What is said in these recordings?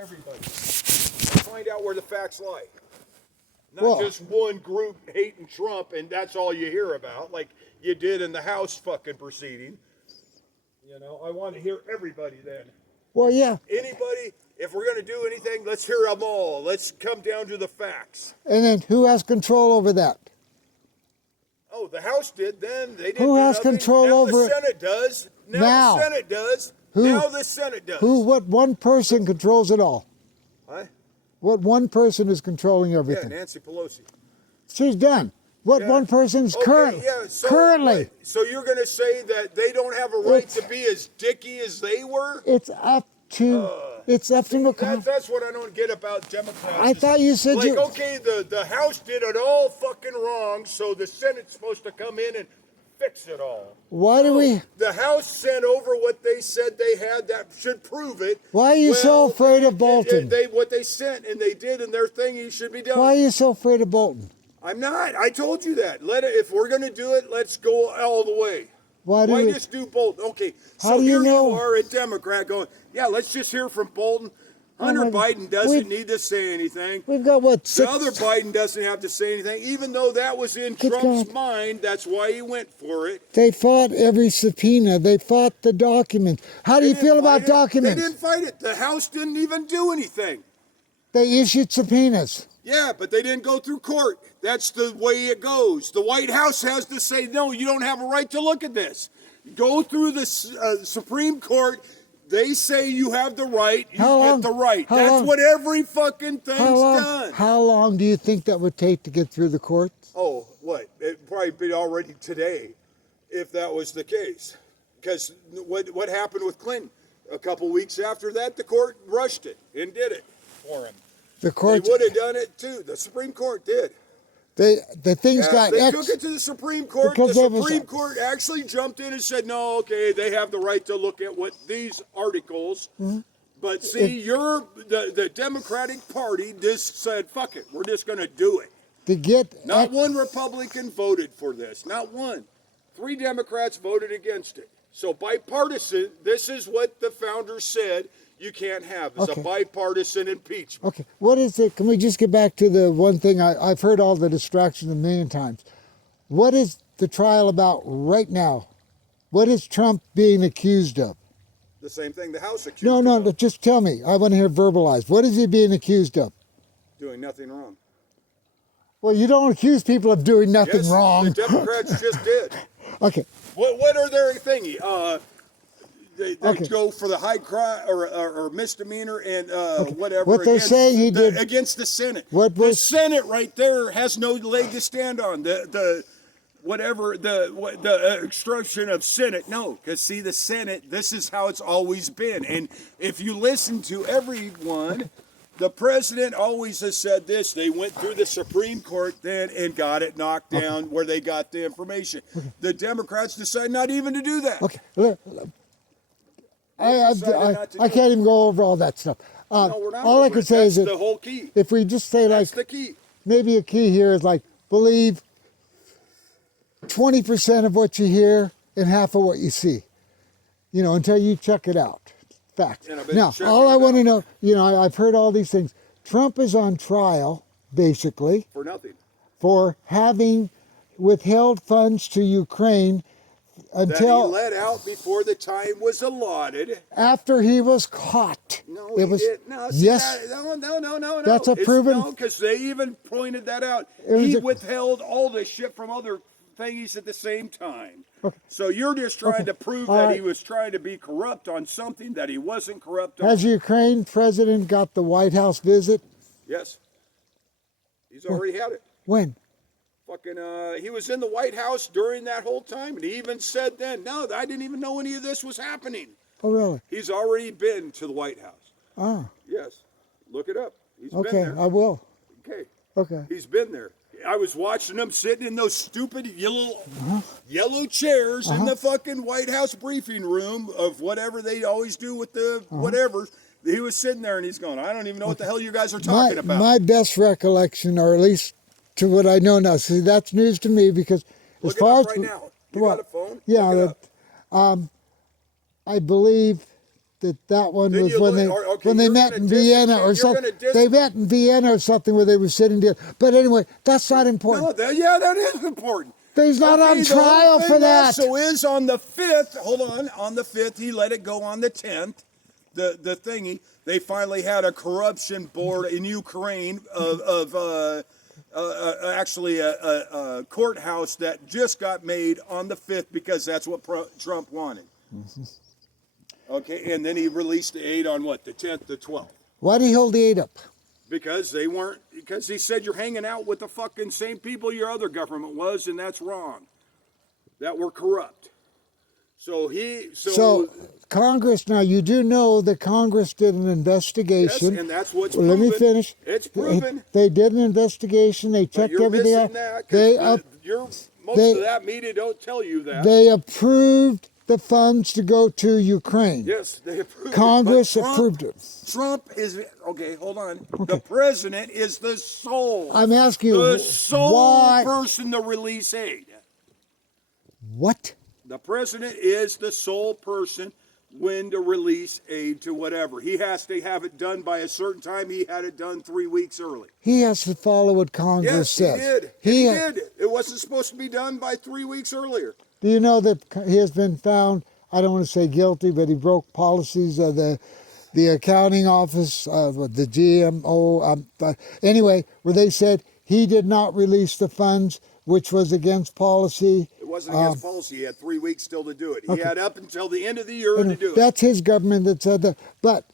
everybody. And find out where the facts lie. Not just one group hating Trump and that's all you hear about, like you did in the House fucking proceeding. You know, I want to hear everybody then. Well, yeah. Anybody, if we're going to do anything, let's hear them all. Let's come down to the facts. And then who has control over that? Oh, the House did then. They didn't. Who has nothing. control now over the it? Senate does. Now the Senate does. Now the Senate does. What one person controls it all? What? What one person is controlling everything? Yeah, Nancy Pelosi. She's done. What one person is currently? So you're going to say that they don't have a right to be as dicky as they were? It's up to McConnell. That's what I don't get about Democrats. I thought you said okay, the House did it all fucking wrong, so the Senate's supposed to come in and fix it all. Why do we? The House sent over what they said they had that should prove it. Why are you so afraid of Bolton? What they sent and they did in their thing, he should be done. Why are you so afraid of Bolton? I'm not. I told you that. If we're going to do it, let's go all the way. Why just do Bolton? Okay, so here you are, a Democrat, going, yeah, let's just hear from Bolton. Hunter Biden doesn't need to say anything. We've got what? The other Biden doesn't have to say anything, even though that was in Trump's mind. That's why he went for it. They fought every subpoena. They fought the documents. How do you feel about documents? They didn't fight it. The House didn't even do anything. They issued subpoenas. Yeah, but they didn't go through court. That's the way it goes. The White House has to say, no, you don't have a right to look at this. Go through the Supreme Court. They say you have the right. You get the right. That's what every fucking thing's done. How long do you think that would take to get through the courts? Oh, what? It'd probably be already today if that was the case. Because what happened with Clinton? A couple weeks after that, the court rushed it and did it for him. The court. They would have done it too. The Supreme Court did. They took it to the Supreme Court. The Supreme Court actually jumped in and said, no, okay, they have the right to look at what these articles. Mm-hmm. But see, the Democratic Party just said, fuck it, we're just going to do it. Not one Republican voted for this. Not one. 3 Democrats voted against it. So bipartisan, this is what the founders said you can't have. It's a bipartisan impeachment. Okay, what is it? Can we just get back to the one thing? I've heard all the distractions a million times. What is the trial about right now? What is Trump being accused of? The same thing the House accused him of. Just tell me. I want to hear verbalized. What is he being accused of? Doing nothing wrong. Well, you don't accuse people of doing nothing wrong. The Democrats just did. Okay. What are their thingy? They go for the high crime or misdemeanor and whatever. What they're saying he did against the Senate. The Senate right there has no leg to stand on. The obstruction of Senate. No, because see, the Senate. This is how it's always been. And if you listen to everyone, the president always has said this. They went through the Supreme Court then and got it knocked down where they got the information. The Democrats decided not even to do that. Okay. I can't even go over all that stuff. All I can say is that the whole key. If we just say that's the key. Maybe a key here is believe 20% of what you hear and half of what you see. Until you check it out. Fact. Now, all I want to know, I've heard all these things. Trump is on trial, basically. For nothing. For having withheld funds to Ukraine until that he let out before the time was allotted. After he was caught. No, he didn't. No, no. That's a proven. No, because they even pointed that out. He withheld all the shit from other thingies at the same time. Okay. So you're just trying to prove that he was trying to be corrupt on something that he wasn't corrupt on. Has the Ukraine president got the White House visit? Yes. He's already had it. When? He was in the White House during that whole time, and he even said then, no, I didn't even know any of this was happening. Oh, really? He's already been to the White House. Ah. Yes. Look it up. He's been there. I will. Okay. He's been there. I was watching him sitting in those stupid yellow chairs in the fucking White House briefing room of whatever they always do with the whatever. He was sitting there, and he's going, I don't even know what the hell you guys are talking about. My best recollection, or at least to what I know now. See, that's news to me because as far as right now, you got a phone? Yeah, I believe that one Then was you when look- they met in Vienna or something. They met in Vienna or something where they were sitting there. But anyway, that's not important. No, that is important. He's not on the trial whole for thing that. Also is on the 5th, hold on the 5th, he let it go on the 10th, the thingy. They finally had a corruption board in Ukraine actually a courthouse that just got made on the 5th because that's what Trump wanted. Mm-hmm. Okay, and then he released the aid on what, the 10th, the 12th. Why did he hold the aid up? Because he said you're hanging out with the fucking same people your other government was, and that's wrong. That were corrupt. So Congress, now you do know that Congress did an investigation. Yes, and that's what's proven. Let me finish. It's proven. They did an investigation. They checked everything out. Most of that media don't tell you that. They approved the funds to go to Ukraine. Yes, they approved Congress it. approved it. Trump is, okay, hold on. Okay. The president is the sole. I'm asking you, the sole person to release aid. What? The president is the sole person when to release aid to whatever. He has to have it done by a certain time. He had it done 3 weeks early. He has to follow what Congress says. He did. It wasn't supposed to be done by 3 weeks earlier. Do you know that he has been found, I don't want to say guilty, but he broke policies of the accounting office, the GMO, anyway, where they said he did not release the funds, which was against policy. It wasn't against policy. He had 3 weeks still to do it. He had up until the end of the year to do it. That's his government that said that. But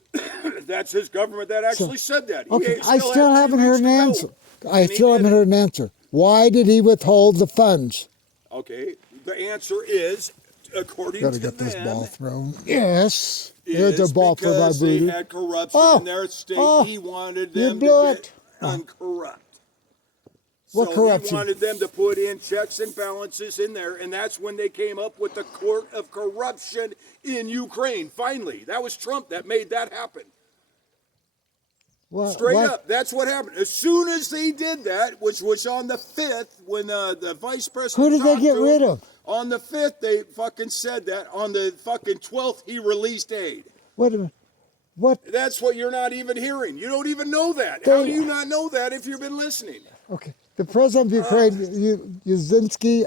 that's his government that actually said that. Okay, I still haven't heard an answer. I still haven't heard an answer. Why did he withhold the funds? Okay, the answer is, according to them, gotta get this ball thrown. Yes. It's a ball for my booty. They had corruption in their state. He wanted them to get uncorrupt. What corruption? He wanted them to put in checks and balances in there, and that's when they came up with the court of corruption in Ukraine. Finally, that was Trump that made that happen. Straight up, that's what happened. As soon as they did that, which was on the 5th, when the vice president... Who did they get rid of? On the 5th, they fucking said that. On the fucking 12th, he released aid. Wait a minute. What? That's what you're not even hearing. You don't even know that. How do you not know that if you've been listening? Okay. The president of Ukraine, Yazinski,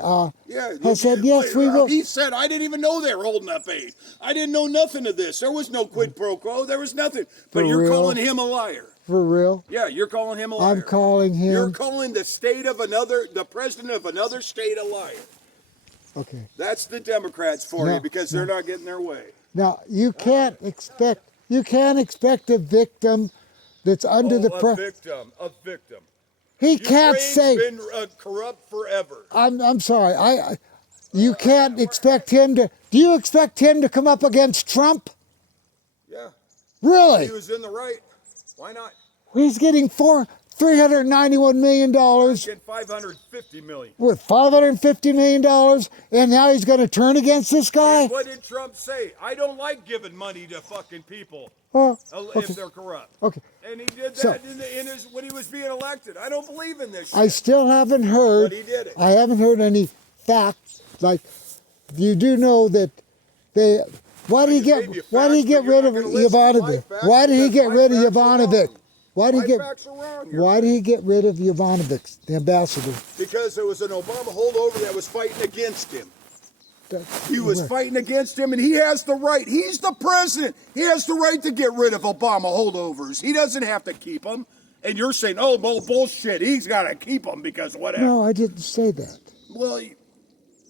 has said, yes, we will. He said, I didn't even know they were holding up aid. I didn't know nothing of this. There was no quid pro quo. There was nothing. But you're calling him a liar. For real? Yeah, you're calling him a liar. I'm calling him. You're calling the president of another state a liar. Okay. That's the Democrats for you because they're not getting their way. Now, you can't expect a victim that's under the A victim. He can't say. Ukraine's been corrupt forever. I'm sorry. You can't expect him to. Do you expect him to come up against Trump? Yeah. Really? He was in the right. Why not? He's getting $391 million. He's getting $550 million. With $550 million, and now he's going to turn against this guy? And what did Trump say? I don't like giving money to fucking people if they're corrupt. Okay. And he did that when he was being elected. I don't believe in this shit. I still haven't heard. But he did it. I haven't heard any facts. Like, you do know that they. Why did he get rid of Yovanovitch? Why did he get rid of Yovanovitch? Why did he get rid of Yovanovitch, the ambassador? Because there was an Obama holdover that was fighting against him. He was fighting against him, and he has the right. He's the president. He has the right to get rid of Obama holdovers. He doesn't have to keep them. And you're saying, oh, bullshit, he's got to keep them because whatever. No, I didn't say that. Well,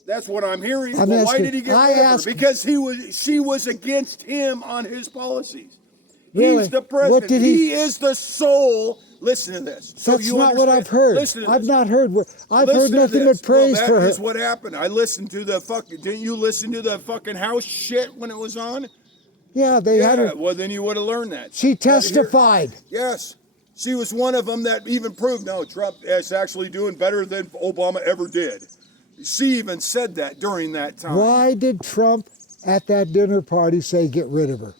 that's what I'm hearing. Why did he get rid of her? Because she was against him on his policies. Really? He's the president. He is the sole. Listen to this. That's not what I've heard. I've not heard. I've heard nothing but praise for her. That is what happened. I listened to the fucking. Didn't you listen to the fucking House shit when it was on? Yeah, they had her. Well, then you would have learned that. She testified. Yes. She was one of them that even proved, no, Trump is actually doing better than Obama ever did. She even said that during that time. Why did Trump at that dinner party say get rid of her?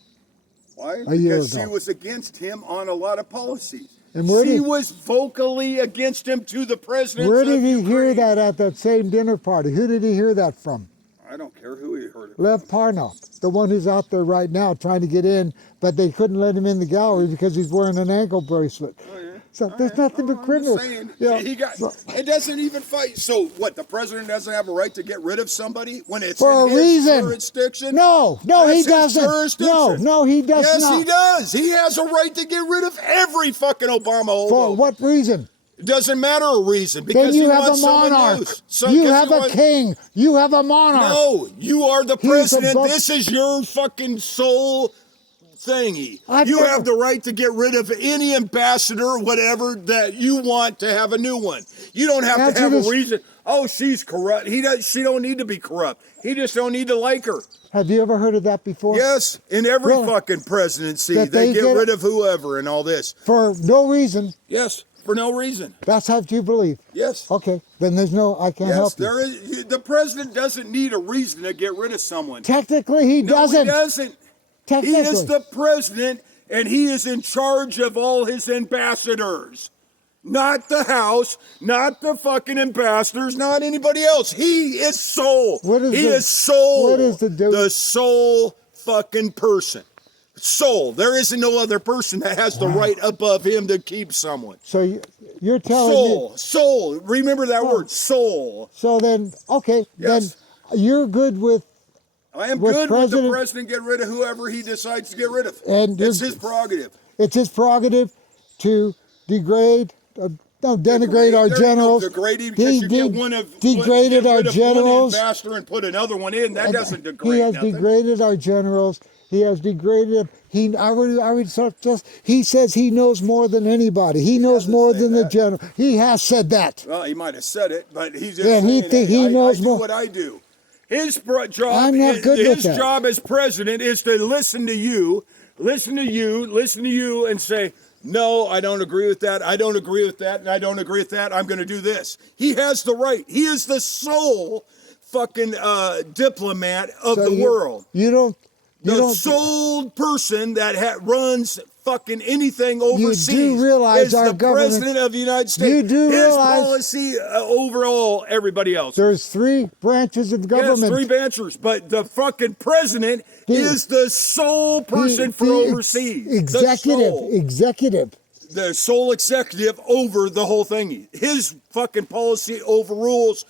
Why? Because she was against him on a lot of policies. And she was vocally against him to the president. Where did he hear that at that same dinner party? Who did he hear that from? I don't care who he heard it. Lev Parnov, the one who's out there right now trying to get in, but they couldn't let him in the gallery because he's wearing an ankle bracelet. Oh, yeah. So there's nothing but criminals. Yeah. It doesn't even fight. So what? The president doesn't have a right to get rid of somebody when it's for in a his reason. jurisdiction? No, he doesn't. No, he does yes, not. Yes, he does. He has a right to get rid of every fucking Obama hobo. For what reason? It doesn't matter a reason. Because then you have a monarch. You have a king. You have a monarch. No, you are the president. This is your fucking sole thingy. You have the right to get rid of any ambassador, whatever, that you want to have a new one. You don't have to have a reason. Oh, she's corrupt. She don't need to be corrupt. He just don't need to like her. Have you ever heard of that before? Yes, in every fucking presidency, they get rid of whoever and all this. For no reason. Yes, for no reason. That's how you believe? Yes. Okay, then I can't help you. The president doesn't need a reason to get rid of someone. Technically, he doesn't. No, he doesn't. He is the president, and he is in charge of all his ambassadors. Not the House, not the fucking ambassadors, not anybody else. He is sole. He is sole. What is the sole fucking person. Sole. There isn't no other person that has the right above him to keep someone. So you're telling me... Soul. Remember that word, soul. So then, okay, then you're good with... I am good with the president get rid of whoever he decides to get rid of. And it's his prerogative. It's his prerogative to denigrate our generals. Degrading because you get one of degraded our generals. One ambassador and put another one in. That doesn't degrade. He has degraded our generals. He has degraded. He says he knows more than anybody. He knows more than the general. He has said that. Well, he might have said it, but he's just saying he knows more. I do what I do. His job. I'm not good with that. His job as president is to listen to you, and say, no, I don't agree with that. I don't agree with that, and I don't agree with that. I'm going to do this. He has the right. He is the sole fucking diplomat of the world. The sole person that runs fucking anything overseas is the president of the United States. You do His realize policy overall, everybody else. There's 3 branches of government. Yes, 3 branches, but the fucking president is the sole person for overseas. Executive. The sole executive over the whole thing. His fucking policy overrules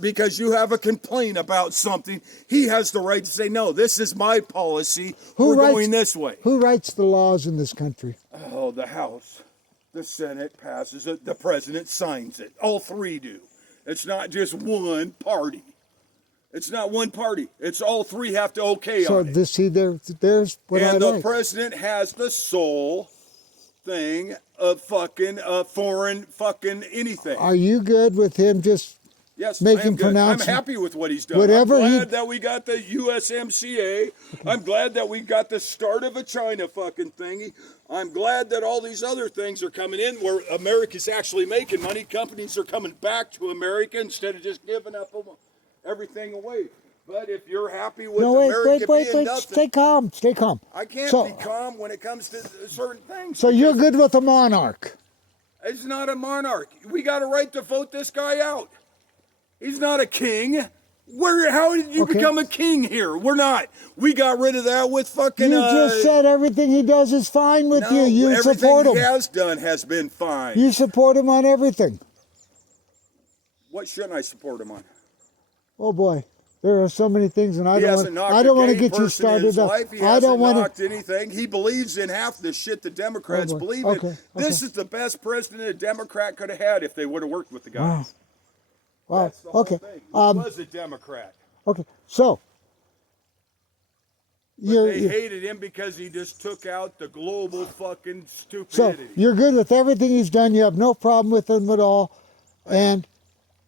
because you have a complaint about something. He has the right to say, no, this is my policy. We're going this way. Who writes the laws in this country? Oh, the House. The Senate passes it. The president signs it. All 3 do. It's not just one party. It's not one party. It's all 3 have to okay on it. So there's what I like. And the president has the sole thing of fucking foreign fucking anything. Are you good with him just making pronouncements? I'm happy with what he's done. Whatever I'm glad that we got the USMCA. I'm glad that we got the start of a China fucking thingy. I'm glad that all these other things are coming in where America's actually making money. Companies are coming back to America instead of just giving up everything away. But if you're happy with America being nothing, stay calm. I can't be calm when it comes to certain things. So you're good with a monarch? It's not a monarch. We got a right to vote this guy out. He's not a king. How did you become a king here? We're not. We got rid of that with fucking... You just said everything he does is fine with you. You support him. Everything he has done has been fine. You support him on everything. What shouldn't I support him on? Oh boy. There are so many things, and I don't want to get you started up. He hasn't knocked anything. He believes in half the shit the Democrats believe in. This is the best president a Democrat could have had if they would have worked with the guy. Wow. That's the whole thing. He was a Democrat. Okay, so they hated him because he just took out the global fucking stupidity. So you're good with everything he's done. You have no problem with him at all, and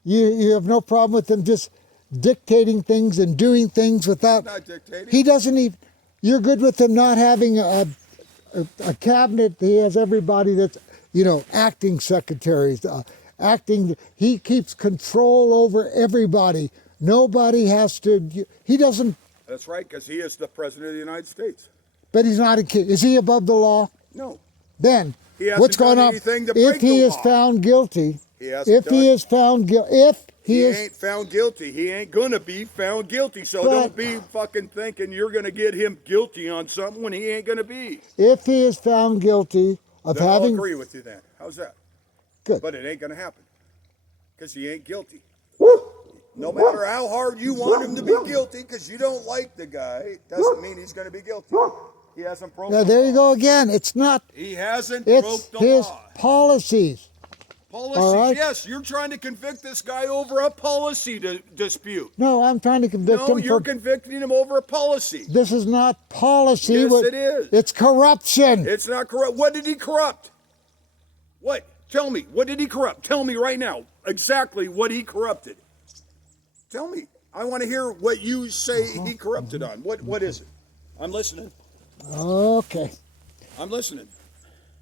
you have no problem with him just dictating things and doing things without. He's not dictating. He doesn't even. You're good with him not having a cabinet. He has everybody that's acting secretaries, acting. He keeps control over everybody. Nobody has to. He doesn't. That's right, because he is the president of the United States. But he's not a king. Is he above the law? No. Then what's going on? If he is found guilty, if he He ain't found guilty. He ain't going to be found guilty. So don't be fucking thinking you're going to get him guilty on something when he ain't going to be. If he is found guilty of then having... I'll agree with you then. How's that? Good. But it ain't going to happen. Because he ain't guilty. No matter how hard you want him to be guilty, because you don't like the guy, doesn't mean he's going to be guilty. He hasn't broken the law. There you go again. It's not... He hasn't broke the law. It's his policies. Policies, right. Yes, you're trying to convict this guy over a policy dispute. No, I'm trying to convict him. No, you're convicting him over a policy. This is not policy. Yes, it is. It's corruption. It's not corrupt. What did he corrupt? What? Tell me. What did he corrupt? Tell me right now exactly what he corrupted. Tell me. I want to hear what you say he corrupted on. What is it? I'm listening. Okay. I'm listening.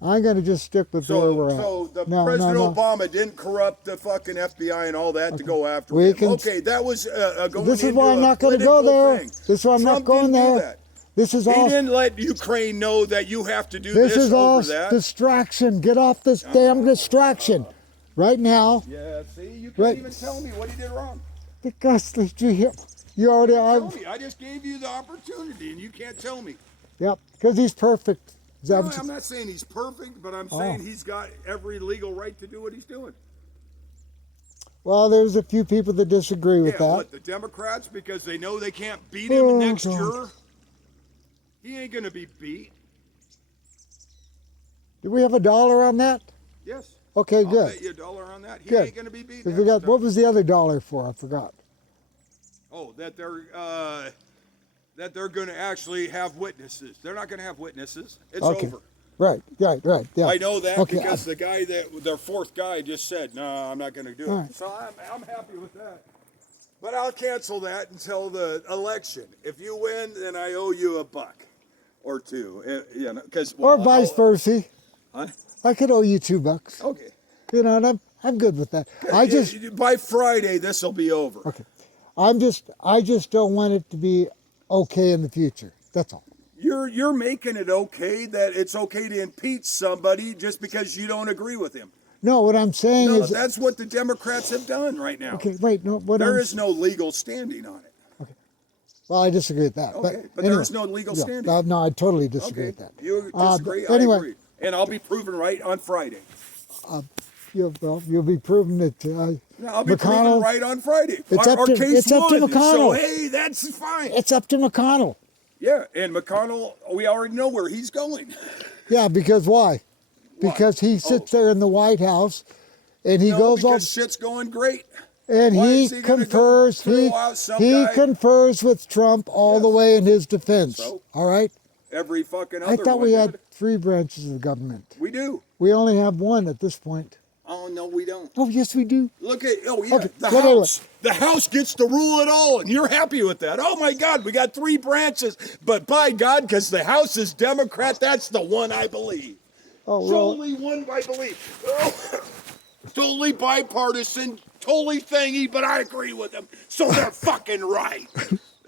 I'm going to just stick with where we're at. So President Obama didn't corrupt the fucking FBI and all that to go after him. Okay, that was going This is why I'm not going to go there. Thing. This is why I'm not going there. This is all. He didn't let Ukraine know that you have to do this over that. This is all distraction. Get off this damn distraction. Right now. Yeah, see, you can't even tell me what he did wrong. Because you already are. Tell me. I just gave you the opportunity and you can't tell me. Yep, because he's perfect. No, I'm not saying he's perfect, but I'm saying he's got every legal right to do what he's doing. Well, there's a few people that disagree with that. What, the Democrats? Because they know they can't beat him next year? He ain't going to be beat. Do we have $1 on that? Yes. Okay, good. I'll bet you $1 on that. He ain't going to be beat. What was the other $1 for? I forgot. Oh, that they're going to actually have witnesses. They're not going to have witnesses. It's over. Right, yeah. I know that because the guy their fourth guy just said, no, I'm not going to do it. Right. So I'm happy with that. But I'll cancel that until the election. If you win, then I owe you $1 or $2. You know, or vice versa. Huh? I could owe you $2. Okay. You know, and I'm good with that. By Friday, this will be over. Okay. I just don't want it to be okay in the future. That's all. You're making it okay that it's okay to impeach somebody just because you don't agree with him. No, what I'm saying is that's what the Democrats have done right now. Okay, wait, no. There is no legal standing on it. Okay. Well, I disagree with that. Okay, but anyway, there is no legal standing. No, I totally disagree with that. You disagree? Anyway, I agree. And I'll be proven right on Friday. You'll be proven that I'll be proven right on Friday. It's up to McConnell. So, hey, that's fine. It's up to McConnell. Yeah, and McConnell, we already know where he's going. Yeah, because why? Because he sits there in the White House, and he goes on. Because shit's going great. And he confers. He confers with Trump all the way in his defense. So, all right. Every fucking other. I thought we had 3 branches of the government. We do. We only have 1 at this point. Oh no, we don't. Oh yes, we do. Look at the House. The House gets to rule it all, and you're happy with that. Oh my God, we got 3 branches, but by God, because the House is Democrat, that's the one I believe. Oh well. Totally one I believe. Oh, totally bipartisan, totally thingy, but I agree with them. So they're fucking right.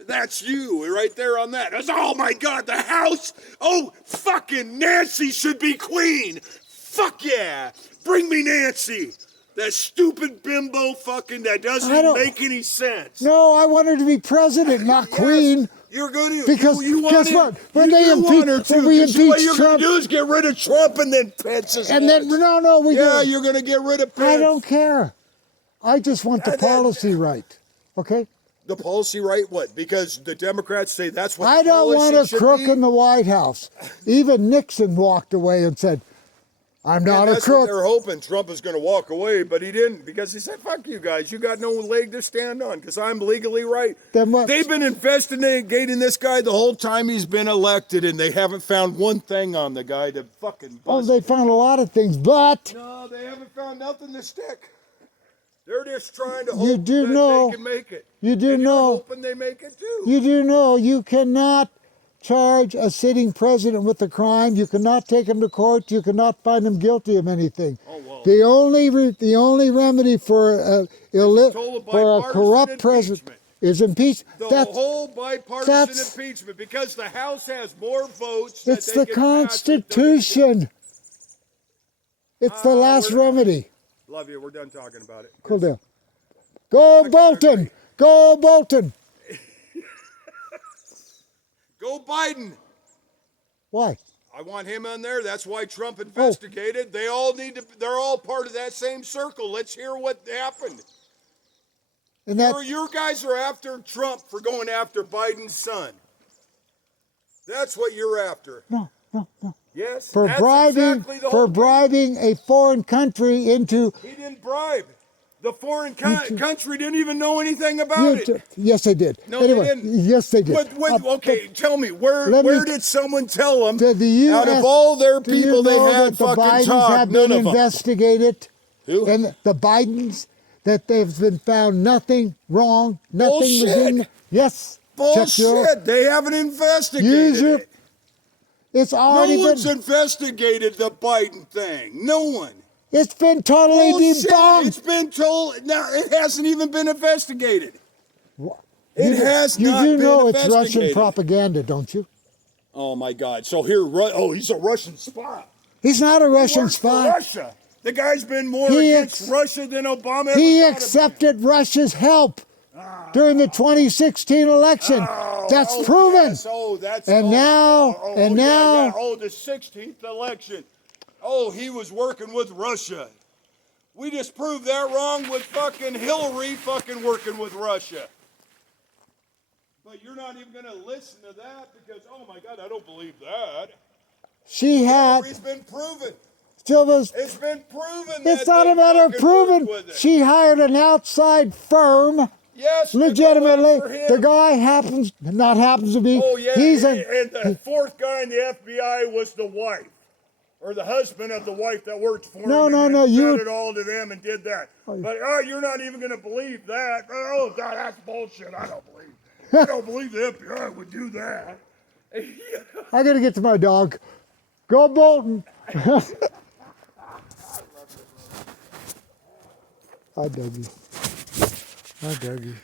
That's you right there on that. That's, oh my God, the House. Oh, fucking Nancy should be queen. Fuck yeah. Bring me Nancy. That stupid bimbo fucking that doesn't make any sense. No, I want her to be president, not queen. You're going to. Because you guess what? When they impeach Trump. What you're going to do is get rid of Trump and then Pence is And then, no, you're going to get rid of Pence. I don't care. I just want the policy right. Okay? The policy right? What? Because the Democrats say that's what I don't want a crook in the White House. Even Nixon walked away and said, I'm not a crook. They're hoping Trump is going to walk away, but he didn't because he said, fuck you guys. You got no leg to stand on because I'm legally right. They've been investigating this guy the whole time he's been elected, and they haven't found one thing on the guy to fucking bust. Oh, they found a lot of things, but... No, they haven't found nothing to stick. They're just trying to hope that they can make it. You do know. Hoping they make it too. You do know you cannot charge a sitting president with a crime. You cannot take him to court. You cannot find him guilty of anything. Oh, well. The only remedy for a corrupt president is impeachment. The whole bipartisan impeachment, because the House has more votes. It's the Constitution. It's the last remedy. Love you. We're done talking about it. Cool deal. Go Bolton! Go Bolton! Go Biden. Why? I want him on there. That's why Trump investigated. They all need to. They're all part of that same circle. Let's hear what happened. And that, your guys are after Trump for going after Biden's son. That's what you're after. no. Yes. For that's bribing, exactly the for whole bribing a foreign country into. He didn't bribe. The foreign country didn't even know anything about it. Yes, they did. No, anyway, they didn't. yes, they did. Okay, tell me, where did someone tell them the US, out of all their people they had the fucking Bidens talk, have none been of them? investigated? Who? And the Bidens, that they've been found nothing wrong, nothing was in. Bullshit. Yes. Bullshit. They haven't investigated it. It's already No one's been. investigated the Biden thing. No one. It's been totally Bullshit. debunked. It's been told. Now it hasn't even been investigated. It has you not do been know it's investigated. Russian propaganda, don't you? Oh my God! So here, he's a Russian spy. He's not a Russian Works for spy. Russia. The guy's been more He against Russia than Obama ever He thought of accepted Russia's help during the 2016 election. That's proven. Yes. Oh, that's And now, the 16th election. Oh, he was working with Russia. We just proved that wrong with fucking Hillary fucking working with Russia. But you're not even going to listen to that because, oh my God, I don't believe that. she had. Hillary's been proven. Still was. It's been proven. It's that not they a matter of fucking proven. worked with it. She hired an outside firm. Yes, Legitimately, to go after him. the guy happens to be. Oh yeah, He's and the fourth guy in the FBI was the wife, or the husband of the wife that worked for him. No, and you. sent it all to them and did that. But you're not even going to believe that. Oh God, that's bullshit. I don't believe. I don't believe the FBI would do that. I gotta get to my dog. Go Bolton. I dug you.